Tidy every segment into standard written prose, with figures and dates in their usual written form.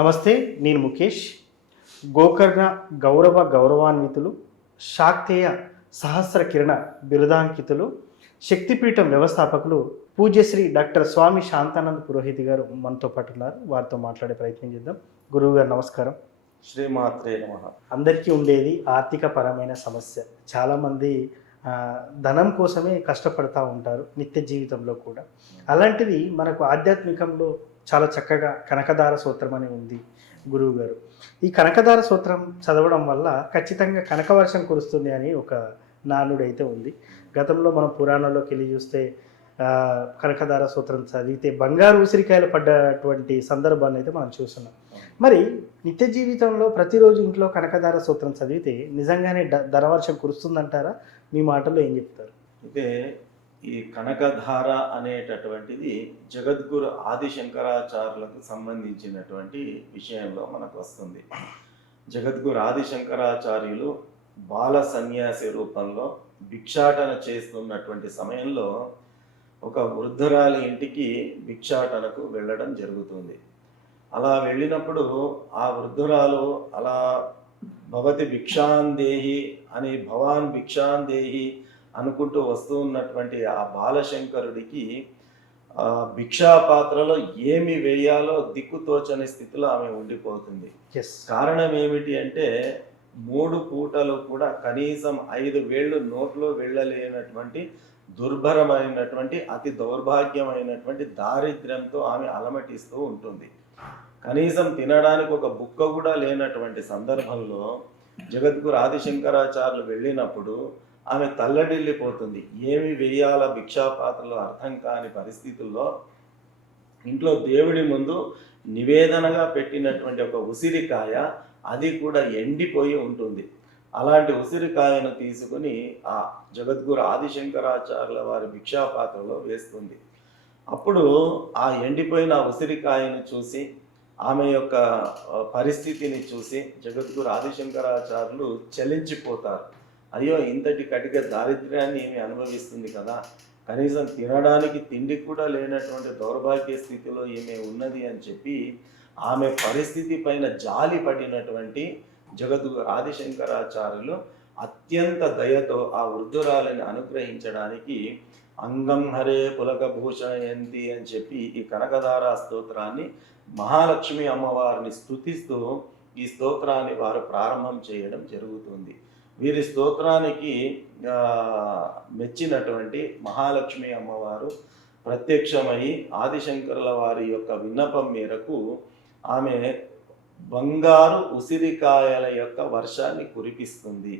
నమస్తే, నేను ముఖేష్. గోకర్ణ గౌరవాన్వితులు, శాక్తేయ సహస్ర కిరణ బిరుదాంకితులు, శక్తిపీఠం వ్యవస్థాపకులు పూజ్యశ్రీ డాక్టర్ స్వామి శాంతానంద్ పురోహిత్ గారు మనతో పాటు ఉన్నారు. వారితో మాట్లాడే ప్రయత్నం చేద్దాం. గురువు గారు నమస్కారం. శ్రీమాత్రే నమః. అందరికీ ఉండేది ఆర్థిక పరమైన సమస్య. చాలామంది ధనం కోసమే కష్టపడతా ఉంటారు నిత్య జీవితంలో కూడా. అలాంటిది మనకు ఆధ్యాత్మికంలో చాలా చక్కగా కనకదార సూత్రం అని ఉంది గురువు గారు. ఈ కనకదార సూత్రం చదవడం వల్ల ఖచ్చితంగా కనకవర్షం కురుస్తుంది అని ఒక నానుడైతే ఉంది. గతంలో మనం పురాణంలోకి వెళ్ళి చూస్తే కనకదార సూత్రం చదివితే బంగారు ఉసిరికాయలు పడ్డటువంటి సందర్భాన్ని అయితే మనం చూస్తున్నాం. మరి నిత్య జీవితంలో ప్రతిరోజు ఇంట్లో కనకదార సూత్రం చదివితే నిజంగానే ధనవర్షం కురుస్తుందంటారా? మీ మాటల్లో ఏం చెప్తారు? అయితే ఈ కనకధార అనేటటువంటిది జగద్గురు ఆదిశంకరాచార్యులకు సంబంధించినటువంటి విషయంలో మనకు వస్తుంది. జగద్గురు ఆదిశంకరాచార్యులు బాల సన్యాసి రూపంలో భిక్షాటన చేస్తున్నటువంటి సమయంలో ఒక వృద్ధురాలి ఇంటికి భిక్షాటనకు వెళ్ళడం జరుగుతుంది. అలా వెళ్ళినప్పుడు ఆ వృద్ధురాలు అలా భవతి భిక్షాందేహి అని భవాన్ భిక్షాందేహి అనుకుంటూ వస్తూ ఉన్నటువంటి ఆ బాలశంకరుడికి భిక్షా పాత్రలో ఏమి వేయాలో దిక్కుతోచని స్థితిలో ఆమె ఉండిపోతుంది. కారణం ఏమిటి అంటే 3 పూటలు కూడా కనీసం 5 వేళ్ళు నోట్లో వెళ్ళలేనటువంటి దుర్భరమైనటువంటి అతి దౌర్భాగ్యమైనటువంటి దారిద్ర్యంతో ఆమె అలమటిస్తూ ఉంటుంది. కనీసం తినడానికి ఒక బుక్క కూడా లేనటువంటి సందర్భంలో జగద్గురు ఆదిశంకరాచార్యులు వెళ్ళినప్పుడు ఆమె తల్లడిల్లిపోతుంది. ఏమి వేయాల భిక్షాపాత్రలో అర్థం కాని పరిస్థితుల్లో ఇంట్లో దేవుడి ముందు నివేదనగా పెట్టినటువంటి ఒక ఉసిరికాయ, అది కూడా ఎండిపోయి ఉంటుంది. అలాంటి ఉసిరికాయను తీసుకుని ఆ జగద్గురు ఆదిశంకరాచార్యుల వారి భిక్షాపాత్రలో వేస్తుంది. అప్పుడు ఆ ఎండిపోయిన ఉసిరికాయను చూసి, ఆమె యొక్క పరిస్థితిని చూసి జగద్గురు ఆదిశంకరాచార్యులు చలించిపోతారు. అయ్యో, ఇంతటి కటిక దారిద్ర్యాన్ని ఏమి అనుభవిస్తుంది కదా, కనీసం తినడానికి తిండి కూడా లేనటువంటి దౌర్భాగ్య స్థితిలో ఈమె ఉన్నది అని చెప్పి ఆమె పరిస్థితి పైన జాలి పడినటువంటి జగద్గురు ఆదిశంకరాచార్యులు అత్యంత దయతో ఆ వృద్ధురాలిని అనుగ్రహించడానికి అంగం హరే పులకభూషయంతి అని చెప్పి ఈ కనకధార స్తోత్రాన్ని మహాలక్ష్మి అమ్మవారిని స్తుతిస్తూ ఈ స్తోత్రాన్ని వారు ప్రారంభం చేయడం జరుగుతుంది. వీరి స్తోత్రానికి మెచ్చినటువంటి మహాలక్ష్మి అమ్మవారు ప్రత్యక్షమై ఆదిశంకరుల వారి యొక్క విన్నపం మేరకు ఆమె బంగారు ఉసిరికాయల యొక్క వర్షాన్ని కురిపిస్తుంది.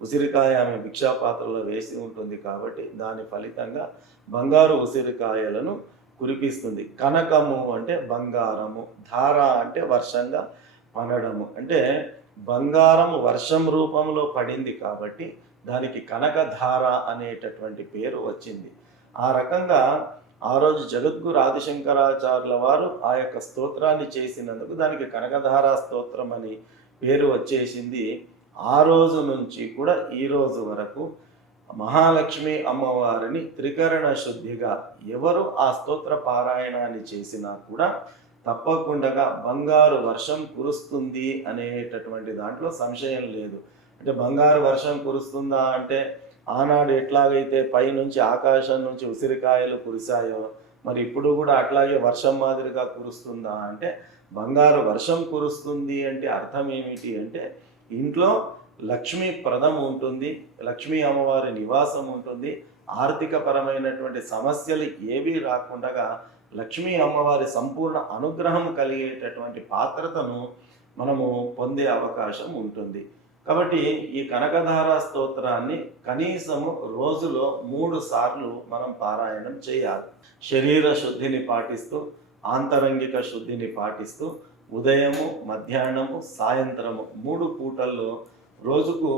ఉసిరికాయ ఆమె భిక్షాపాత్రలో వేసి ఉంటుంది కాబట్టి దాని ఫలితంగా బంగారు ఉసిరికాయలను కురిపిస్తుంది. కనకము అంటే బంగారము, ధార అంటే వర్షంగా పడడము, అంటే బంగారం వర్షం రూపంలో పడింది కాబట్టి దానికి కనకధార అనేటటువంటి పేరు వచ్చింది. ఆ రకంగా ఆ రోజు జగద్గురు ఆదిశంకరాచార్యుల వారు ఆ యొక్క స్తోత్రాన్ని చేసినందుకు దానికి కనకధార స్తోత్రం అని పేరు వచ్చేసింది. ఆ రోజు నుంచి కూడా ఈ రోజు వరకు మహాలక్ష్మి అమ్మవారిని త్రికరణ శుద్ధిగా ఎవరు ఆ స్తోత్ర పారాయణాన్ని చేసినా కూడా తప్పకుండా బంగారు వర్షం కురుస్తుంది అనేటటువంటి దాంట్లో సంశయం లేదు. అంటే బంగారు వర్షం కురుస్తుందా అంటే ఆనాడు ఎట్లాగైతే పైనుంచి ఆకాశం నుంచి ఉసిరికాయలు కురిశాయో మరి ఇప్పుడు కూడా అట్లాగే వర్షం మాదిరిగా కురుస్తుందా అంటే బంగారు వర్షం కురుస్తుంది అంటే అర్థం ఏమిటి అంటే ఇంట్లో లక్ష్మీ ప్రదం ఉంటుంది, లక్ష్మీ అమ్మవారి నివాసం ఉంటుంది. ఆర్థిక పరమైనటువంటి సమస్యలు ఏవీ రాకుండా లక్ష్మీ అమ్మవారి సంపూర్ణ అనుగ్రహం కలిగేటటువంటి పాత్రతను మనము పొందే అవకాశం ఉంటుంది. కాబట్టి ఈ కనకధార స్తోత్రాన్ని కనీసము రోజులో 3 సార్లు మనం పారాయణం చేయాలి. శరీర శుద్ధిని పాటిస్తూ, ఆంతరంగిక శుద్ధిని పాటిస్తూ ఉదయము, మధ్యాహ్నము, సాయంత్రము 3 పూటల్లో రోజుకు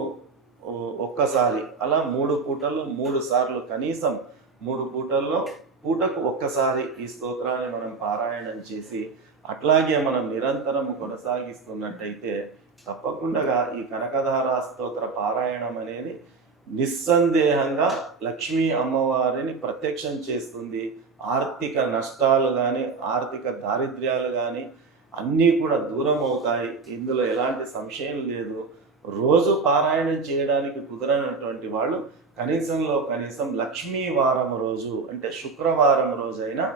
ఒక్కసారి అలా 3 పూటల్లో 3 సార్లు, కనీసం 3 పూటల్లో పూటకు ఒక్కసారి ఈ స్తోత్రాన్ని మనం పారాయణం చేసి అట్లాగే మనం నిరంతరము కొనసాగిస్తున్నట్టయితే తప్పకుండా ఈ కనకధార స్తోత్ర పారాయణం అనేది నిస్సందేహంగా లక్ష్మీ అమ్మవారిని ప్రత్యక్షం చేస్తుంది. ఆర్థిక నష్టాలు కానీ, ఆర్థిక దారిద్ర్యాలు కానీ, అన్నీ కూడా దూరం అవుతాయి. ఇందులో ఎలాంటి సంశయం లేదు. రోజు పారాయణం చేయడానికి కుదరనటువంటి వాళ్ళు కనీసంలో కనీసం లక్ష్మీ వారం రోజు అంటే శుక్రవారం రోజైనా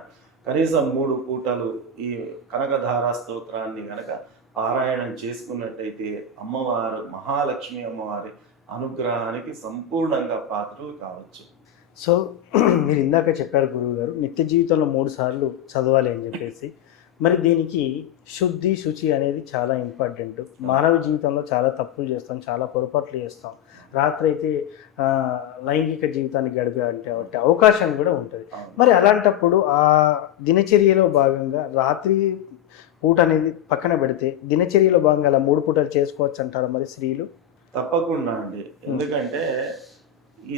కనీసం 3 పూటలు ఈ కనకధార స్తోత్రాన్ని గనక పారాయణం చేసుకున్నట్టయితే అమ్మవారు మహాలక్ష్మి అమ్మవారి అనుగ్రహానికి సంపూర్ణంగా పాత్రలు కావచ్చు. సో మీరు ఇందాక చెప్పారు గురువుగారు నిత్య జీవితంలో 3 సార్లు చదవాలి అని చెప్పేసి. మరి దీనికి శుద్ధి శుచి అనేది చాలా ఇంపార్టెంట్. మానవ జీవితంలో చాలా తప్పులు చేస్తాం, చాలా పొరపాట్లు చేస్తాం. రాత్రి అయితే లైంగిక జీవితాన్ని గడిపే అంటే అవకాశం కూడా ఉంటుంది. మరి అలాంటప్పుడు ఆ దినచర్యలో భాగంగా రాత్రి పూట అనేది పక్కన పెడితే దినచర్యలో భాగంగా అలా 3 పూటలు చేసుకోవచ్చు అంటారా మరి స్త్రీలు? తప్పకుండా అండి. ఎందుకంటే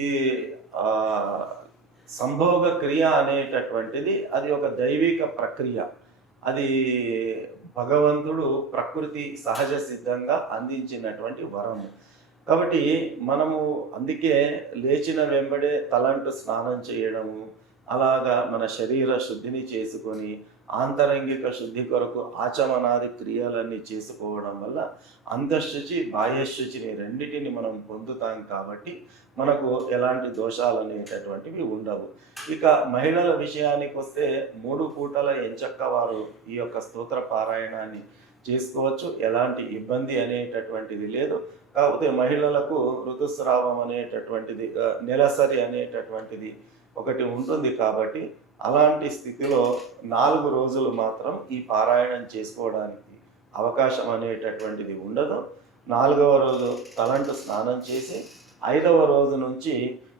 ఈ ఆ, సంభోగ క్రియ అనేటటువంటిది అది ఒక దైవిక ప్రక్రియ. అది భగవంతుడు ప్రకృతి సహజ సిద్ధంగా అందించినటువంటి వరము. కాబట్టి మనము అందుకే లేచిన వెంబడే తలంటు స్నానం చేయడము, అలాగా మన శరీర శుద్ధిని చేసుకొని ఆంతరంగిక శుద్ధి కొరకు ఆచమనాది క్రియలన్నీ చేసుకోవడం వల్ల అంతఃశుచి బాహ్యశుచిని రెండిటిని మనం పొందుతాం. కాబట్టి మనకు ఎలాంటి దోషాలు అనేటటువంటివి ఉండవు. ఇక మహిళల విషయానికి వస్తే 3 పూటల ఎంచక్క వారు ఈ యొక్క స్తోత్ర పారాయణాన్ని చేసుకోవచ్చు. ఎలాంటి ఇబ్బంది అనేటటువంటిది లేదు. కాకపోతే మహిళలకు ఋతుస్రావం అనేటటువంటిది నెలసరి అనేటటువంటిది ఒకటి ఉంటుంది. కాబట్టి అలాంటి స్థితిలో 4 రోజులు మాత్రం ఈ పారాయణం చేసుకోవడానికి అవకాశం అనేటటువంటిది ఉండదు. 4వ రోజు తలంటు స్నానం చేసి 5వ రోజు నుంచి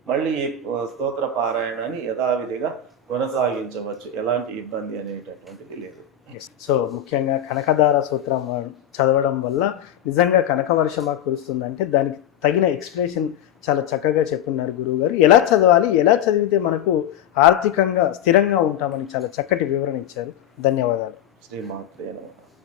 మళ్ళీ ఈ స్తోత్ర పారాయణాన్ని యథావిధిగా కొనసాగించవచ్చు. ఎలాంటి ఇబ్బంది అనేటటువంటిది లేదు. సో ముఖ్యంగా కనకధార సూత్రం చదవడం వల్ల నిజంగా కనక వర్షమా కురుస్తుందంటే దానికి తగిన ఎక్స్ప్రెషన్ చాలా చక్కగా చెప్పున్నారు గురువుగారు. ఎలా చదవాలి, ఎలా చదివితే మనకు ఆర్థికంగా స్థిరంగా ఉంటామని చాలా చక్కటి వివరణ ఇచ్చారు. ధన్యవాదాలు. శ్రీమాత్రే నమః.